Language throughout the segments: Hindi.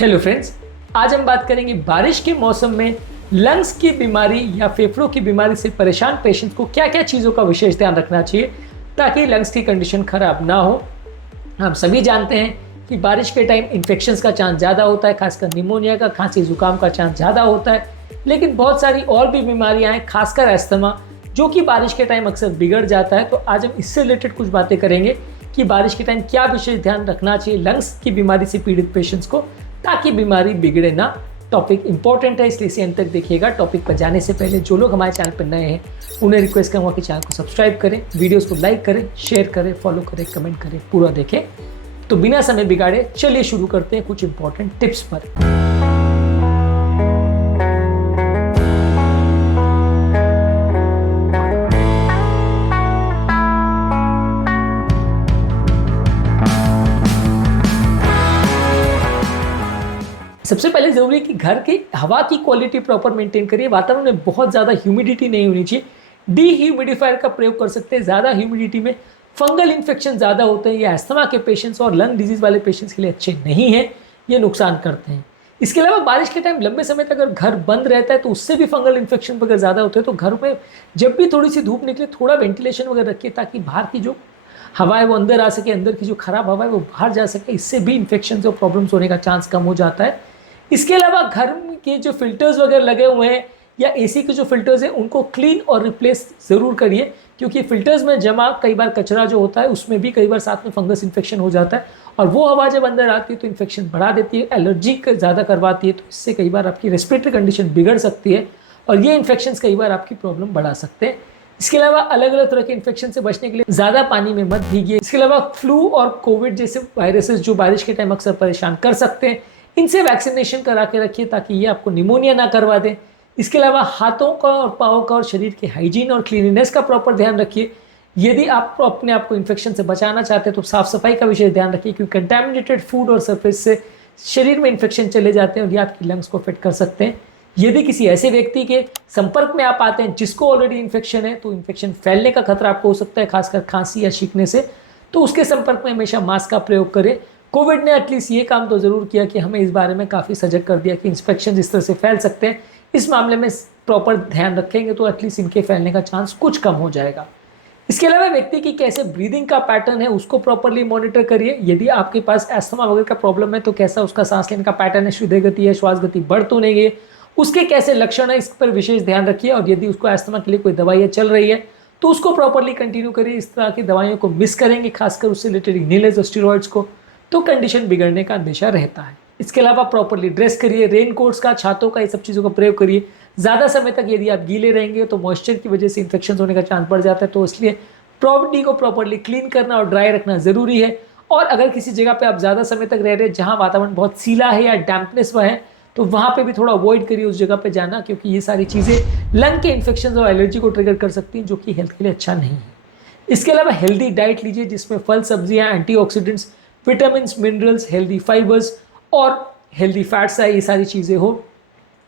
हेलो फ्रेंड्स, आज हम बात करेंगे बारिश के मौसम में लंग्स की बीमारी या फेफड़ों की बीमारी से परेशान पेशेंट्स को क्या क्या चीज़ों का विशेष ध्यान रखना चाहिए ताकि लंग्स की कंडीशन खराब ना हो। हम सभी जानते हैं कि बारिश के टाइम इन्फेक्शंस का चांस ज़्यादा होता है, खासकर निमोनिया का, खांसी जुकाम का चांस ज़्यादा होता है। लेकिन बहुत सारी और भी बीमारियां हैं, खासकर अस्थमा, जो कि बारिश के टाइम अक्सर बिगड़ जाता है। तो आज हम इससे रिलेटेड कुछ बातें करेंगे कि बारिश के टाइम क्या विशेष ध्यान रखना चाहिए लंग्स की बीमारी से पीड़ित पेशेंट्स को ताकि बीमारी बिगड़े ना। टॉपिक इंपॉर्टेंट है, इसलिए इसे अंत तक देखिएगा। टॉपिक पर जाने से पहले जो लोग हमारे चैनल पर नए हैं उन्हें रिक्वेस्ट करूँगा कि चैनल को सब्सक्राइब करें, वीडियोस को लाइक करें, शेयर करें, फॉलो करें, कमेंट करें, पूरा देखें। तो बिना समय बिगाड़े चलिए शुरू करते हैं कुछ इंपॉर्टेंट टिप्स पर। सबसे पहले जरूरी है कि घर की हवा की क्वालिटी प्रॉपर मेंटेन करिए। वातावरण में बहुत ज़्यादा ह्यूमिडिटी नहीं होनी चाहिए। डीह्यूमिडिफायर का प्रयोग कर सकते हैं। ज़्यादा ह्यूमिडिटी में फंगल इन्फेक्शन ज़्यादा होते हैं। ये अस्थमा के पेशेंट्स और लंग डिजीज़ वाले पेशेंट्स के लिए अच्छे नहीं हैं, ये नुकसान करते हैं। इसके अलावा बारिश के टाइम लंबे समय तक अगर घर बंद रहता है तो उससे भी फंगल इन्फेक्शन वगैरह ज़्यादा होते हैं। तो घर में जब भी थोड़ी सी धूप निकले थोड़ा वेंटिलेशन वगैरह रखिए ताकि बाहर की जो हवा है वो अंदर आ सके, अंदर की जो खराब हवा है वो बाहर जा सके। इससे भी इन्फेक्शन और प्रॉब्लम्स होने का चांस कम हो जाता है। इसके अलावा घर के जो फिल्टर्स वगैरह लगे हुए हैं या एसी के जो फिल्टर्स हैं उनको क्लीन और रिप्लेस ज़रूर करिए, क्योंकि फिल्टर्स में जमा कई बार कचरा जो होता है उसमें भी कई बार साथ में फंगस इन्फेक्शन हो जाता है और वो हवा जब अंदर आती है तो इन्फेक्शन बढ़ा देती है, एलर्जी ज़्यादा करवाती है। तो इससे कई बार आपकी रेस्पिरेटरी कंडीशन बिगड़ सकती है और ये इन्फेक्शन कई बार आपकी प्रॉब्लम बढ़ा सकते हैं। इसके अलावा अलग अलग तरह के इन्फेक्शन से बचने के लिए ज़्यादा पानी में मत भीगिए। इसके अलावा फ्लू और कोविड जैसे वायरसेस जो बारिश के टाइम अक्सर परेशान कर सकते हैं, इनसे वैक्सीनेशन करा के रखिए ताकि ये आपको निमोनिया ना करवा दें। इसके अलावा हाथों का और पाँव का और शरीर के हाइजीन और क्लीनिनेस का प्रॉपर ध्यान रखिए। यदि आप अपने आप को इन्फेक्शन से बचाना चाहते हैं तो साफ सफाई का विशेष ध्यान रखिए, क्योंकि कंटैमिनेटेड फूड और सरफेस से शरीर में इन्फेक्शन चले जाते हैं और ये आपकी लंग्स को अफेक्ट कर सकते हैं। यदि किसी ऐसे व्यक्ति के संपर्क में आप आते हैं जिसको ऑलरेडी इन्फेक्शन है तो इन्फेक्शन फैलने का खतरा आपको हो सकता है, खासकर खांसी या छींकने से। तो उसके संपर्क में हमेशा मास्क का प्रयोग करें। कोविड ने एटलीस्ट ये काम तो ज़रूर किया कि हमें इस बारे में काफ़ी सजग कर दिया कि इन्फेक्शन इस तरह से फैल सकते हैं। इस मामले में प्रॉपर ध्यान रखेंगे तो एटलीस्ट इनके फैलने का चांस कुछ कम हो जाएगा। इसके अलावा व्यक्ति की कैसे ब्रीदिंग का पैटर्न है उसको प्रॉपरली मॉनिटर करिए। यदि आपके पास अस्थमा वगैरह का प्रॉब्लम है तो कैसा उसका सांस लेने का पैटर्न है, शुद्ध गति है, श्वास गति बढ़ तो नहीं है, उसके कैसे लक्षण है, इस पर विशेष ध्यान रखिए। और यदि उसको अस्थमा के लिए कोई दवाइयाँ चल रही है तो उसको प्रॉपरली कंटिन्यू करिए। इस तरह की दवाइयों को मिस करेंगे, खासकर उससे रिलेटेड इनहेलर्स और स्टेरॉइड्स को, तो कंडीशन बिगड़ने का अंदेशा रहता है। इसके अलावा प्रॉपरली ड्रेस करिए, रेन कोट्स का, छातों का, ये सब चीज़ों का प्रयोग करिए। ज़्यादा समय तक यदि आप गीले रहेंगे तो मॉइस्चर की वजह से इन्फेक्शन होने का चांस बढ़ जाता है। तो इसलिए प्रॉपर्टी को प्रॉपरली क्लीन करना और ड्राई रखना ज़रूरी है। और अगर किसी जगह पे आप ज़्यादा समय तक रह रहे हैं जहाँ वातावरण बहुत सीला है या डैम्पनेस वह है तो वहाँ पे भी थोड़ा अवॉइड करिए उस जगह पे जाना, क्योंकि ये सारी चीज़ें लंग के इन्फेक्शन और एलर्जी को ट्रिगर कर सकती हैं, जो कि हेल्थ के लिए अच्छा नहीं है। इसके अलावा हेल्दी डाइट लीजिए जिसमें फल, सब्जियाँ, antioxidants, vitamins, minerals, healthy fibres और हेल्दी फैट्स है, ये सारी चीज़ें हो।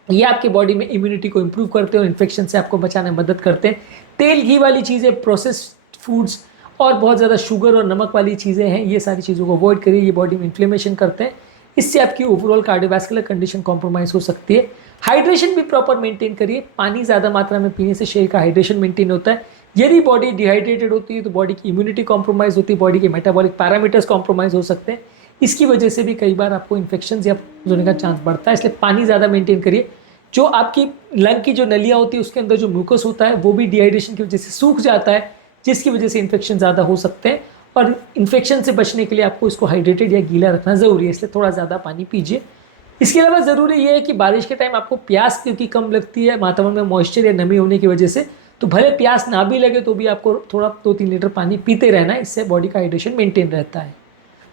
ये आपके बॉडी में इम्यूनिटी को इम्प्रूव करते हैं और इन्फेक्शन से आपको बचाने में मदद करते हैं। तेल, घी वाली चीज़ें, प्रोसेस्ड फूड्स और बहुत ज़्यादा शुगर और नमक वाली चीज़ें हैं, ये सारी चीज़ों को अवॉइड करिए। ये बॉडी में इन्फ्लेमेशन करते हैं, इससे आपकी ओवरऑल कार्डियोवैस्कुलर कंडीशन कॉम्प्रोमाइज़ हो सकती है। हाइड्रेशन भी प्रॉपर मेंटेन करिए। पानी ज़्यादा मात्रा में पीने से शरीर का हाइड्रेशन मेंटेन होता है। यदि बॉडी डिहाइड्रेटेड होती है तो बॉडी की इम्यूनिटी कॉम्प्रोमाइज़ होती है, बॉडी के मेटाबॉलिक पैरामीटर्स कॉम्प्रोमाइज़ हो सकते हैं। इसकी वजह से भी कई बार आपको इन्फेक्शन या होने का चांस बढ़ता है। इसलिए पानी ज़्यादा मेंटेन करिए। जो आपकी लंग की जो नलियाँ होती है उसके अंदर जो म्यूकस होता है वो भी डिहाइड्रेशन की वजह से सूख जाता है, जिसकी वजह से इन्फेक्शन ज़्यादा हो सकते हैं। और इन्फेक्शन से बचने के लिए आपको इसको हाइड्रेटेड या गीला रखना ज़रूरी है, इसलिए थोड़ा ज़्यादा पानी पीजिए। इसके अलावा ज़रूरी ये है कि बारिश के टाइम आपको प्यास क्योंकि कम लगती है वातावरण में मॉइस्चर या नमी होने की वजह से, तो भले प्यास ना भी लगे तो भी आपको थोड़ा 2-3 लीटर पानी पीते रहना है। इससे बॉडी का हाइड्रेशन मेंटेन रहता है।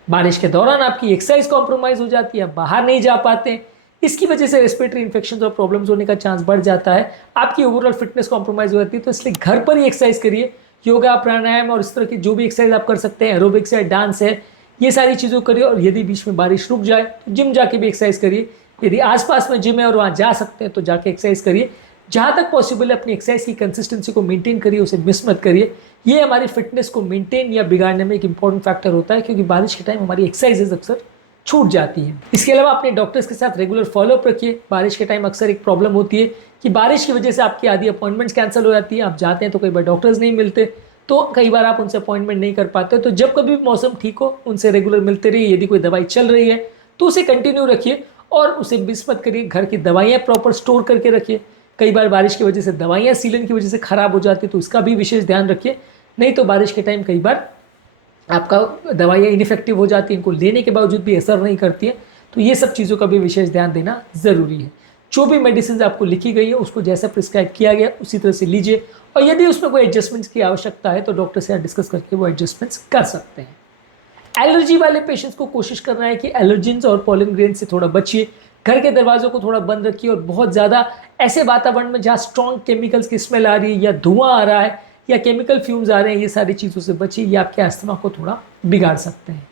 बारिश के दौरान आपकी एक्सरसाइज कॉम्प्रोमाइज़ हो जाती है, आप बाहर नहीं जा पाते, इसकी वजह से रेस्पिरेटरी इन्फेक्शन और प्रॉब्लम्स होने का चांस बढ़ जाता है। आपकी ओवरऑल फिटनेस कॉम्प्रोमाइज़ हो जाती है। तो इसलिए घर पर ही एक्सरसाइज करिए। योगा, प्राणायाम और इस तरह की जो भी एक्सरसाइज आप कर सकते हैं, एरोबिक्स है, डांस है, ये सारी चीज़ों करिए। और यदि बीच में बारिश रुक जाए तो जिम जाके भी एक्सरसाइज करिए। यदि आसपास में जिम है और वहाँ जा सकते हैं तो जाके एक्सरसाइज करिए। जहाँ तक पॉसिबल है अपनी एक्सरसाइज की कंसिस्टेंसी को मेंटेन करिए, उसे मिस मत करिए। ये हमारी फिटनेस को मेंटेन या बिगाड़ने में एक इंपॉर्टेंट फैक्टर होता है, क्योंकि बारिश के टाइम हमारी एक्सरसाइजेज अक्सर छूट जाती है। इसके अलावा अपने डॉक्टर्स के साथ रेगुलर फॉलोअप रखिए। बारिश के टाइम अक्सर एक प्रॉब्लम होती है कि बारिश की वजह से आपकी आधी अपॉइंटमेंट्स कैंसिल हो जाती है। आप जाते हैं तो कई बार डॉक्टर्स नहीं मिलते, तो कई बार आप उनसे अपॉइंटमेंट नहीं कर पाते। तो जब कभी भी मौसम ठीक हो उनसे रेगुलर मिलते रहिए। यदि कोई दवाई चल रही है तो उसे कंटिन्यू रखिए और उसे मिस मत करिए। घर की दवाइयाँ प्रॉपर स्टोर करके रखिए। कई बार बारिश की वजह से दवाइयाँ सीलन की वजह से ख़राब हो जाती है, तो इसका भी विशेष ध्यान रखिए। नहीं तो बारिश के टाइम कई बार आपका दवाइयाँ इनफेक्टिव हो जाती हैं, इनको लेने के बावजूद भी असर नहीं करती है। तो ये सब चीज़ों का भी विशेष ध्यान देना ज़रूरी है। जो भी मेडिसिन आपको लिखी गई है उसको जैसा प्रिस्क्राइब किया गया उसी तरह से लीजिए, और यदि उसमें कोई एडजस्टमेंट्स की आवश्यकता है तो डॉक्टर से डिस्कस करके वो एडजस्टमेंट्स कर सकते हैं। एलर्जी वाले पेशेंट्स को कोशिश करना है कि एलर्जेंस और पॉलन ग्रेन से थोड़ा बचिए। घर के दरवाजों को थोड़ा बंद रखिए और बहुत ज़्यादा ऐसे वातावरण में जहाँ स्ट्रॉन्ग केमिकल्स की स्मेल आ रही है या धुआं आ रहा है या केमिकल फ्यूम्स आ रहे हैं, ये सारी चीज़ों से बचिए। ये आपके अस्थमा को थोड़ा बिगाड़ सकते हैं।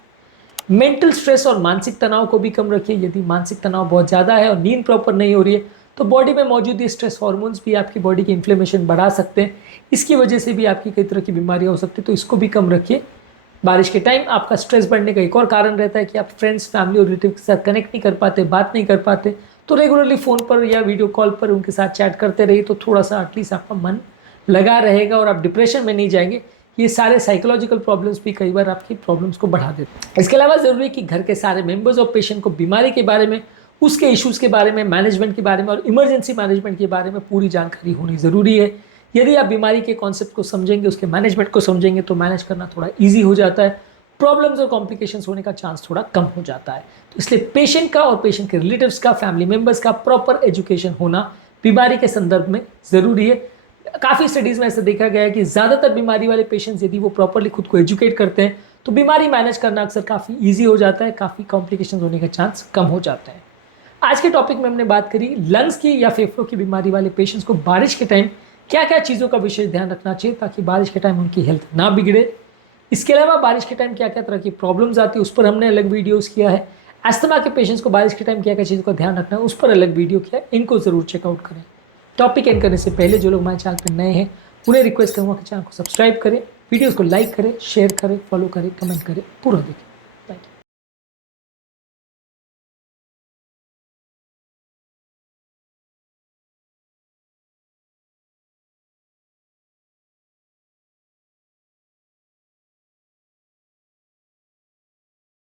मेंटल स्ट्रेस और मानसिक तनाव को भी कम रखिए। यदि मानसिक तनाव बहुत ज़्यादा है और नींद प्रॉपर नहीं हो रही है तो बॉडी में मौजूद ये स्ट्रेस हार्मोन्स भी आपकी बॉडी की इन्फ्लेमेशन बढ़ा सकते हैं। इसकी वजह से भी आपकी कई तरह की बीमारियां हो सकती है, तो इसको भी कम रखिए। बारिश के टाइम आपका स्ट्रेस बढ़ने का एक और कारण रहता है कि आप फ्रेंड्स, फैमिली और रिलेटिव के साथ कनेक्ट नहीं कर पाते, बात नहीं कर पाते। तो रेगुलरली फ़ोन पर या वीडियो कॉल पर उनके साथ चैट करते रहिए, तो थोड़ा सा एटलीस्ट आपका मन लगा रहेगा और आप डिप्रेशन में नहीं जाएंगे। ये सारे साइकोलॉजिकल प्रॉब्लम्स भी कई बार आपकी प्रॉब्लम्स को बढ़ा देते हैं। इसके अलावा ज़रूरी है कि घर के सारे मेंबर्स और पेशेंट को बीमारी के बारे में, उसके इश्यूज़ के बारे में, मैनेजमेंट के बारे में और इमरजेंसी मैनेजमेंट के बारे में पूरी जानकारी होनी ज़रूरी है। यदि आप बीमारी के कॉन्सेप्ट को समझेंगे, उसके मैनेजमेंट को समझेंगे, तो मैनेज करना थोड़ा ईजी हो जाता है। प्रॉब्लम्स और कॉम्प्लिकेशंस होने का चांस थोड़ा कम हो जाता है। तो इसलिए पेशेंट का और पेशेंट के रिलेटिव्स का, फैमिली मेंबर्स का प्रॉपर एजुकेशन होना बीमारी के संदर्भ में ज़रूरी है। काफ़ी स्टडीज़ में ऐसा देखा गया है कि ज़्यादातर बीमारी वाले पेशेंट्स यदि वो प्रॉपरली खुद को एजुकेट करते हैं तो बीमारी मैनेज करना अक्सर काफ़ी ईजी हो जाता है, काफ़ी कॉम्प्लिकेशंस होने का चांस कम हो जाता है। आज के टॉपिक में हमने बात करी लंग्स की या फेफड़ों की बीमारी वाले पेशेंट्स को बारिश के टाइम क्या क्या चीज़ों का विशेष ध्यान रखना चाहिए ताकि बारिश के टाइम उनकी हेल्थ ना बिगड़े। इसके अलावा बारिश के टाइम क्या क्या तरह की प्रॉब्लम्स आती है उस पर हमने अलग वीडियोस किया है। अस्थमा के पेशेंट्स को बारिश के टाइम क्या क्या चीज़ों का ध्यान रखना है उस पर अलग वीडियो किया है, इनको ज़रूर चेकआउट करें। टॉपिक एंड करने से पहले जो लोग हमारे चैनल पर नए हैं उन्हें रिक्वेस्ट करूँगा कि चैनल को सब्सक्राइब करें, वीडियोज़ को लाइक करें, शेयर करें, फॉलो करें, कमेंट करें, पूरा देखें।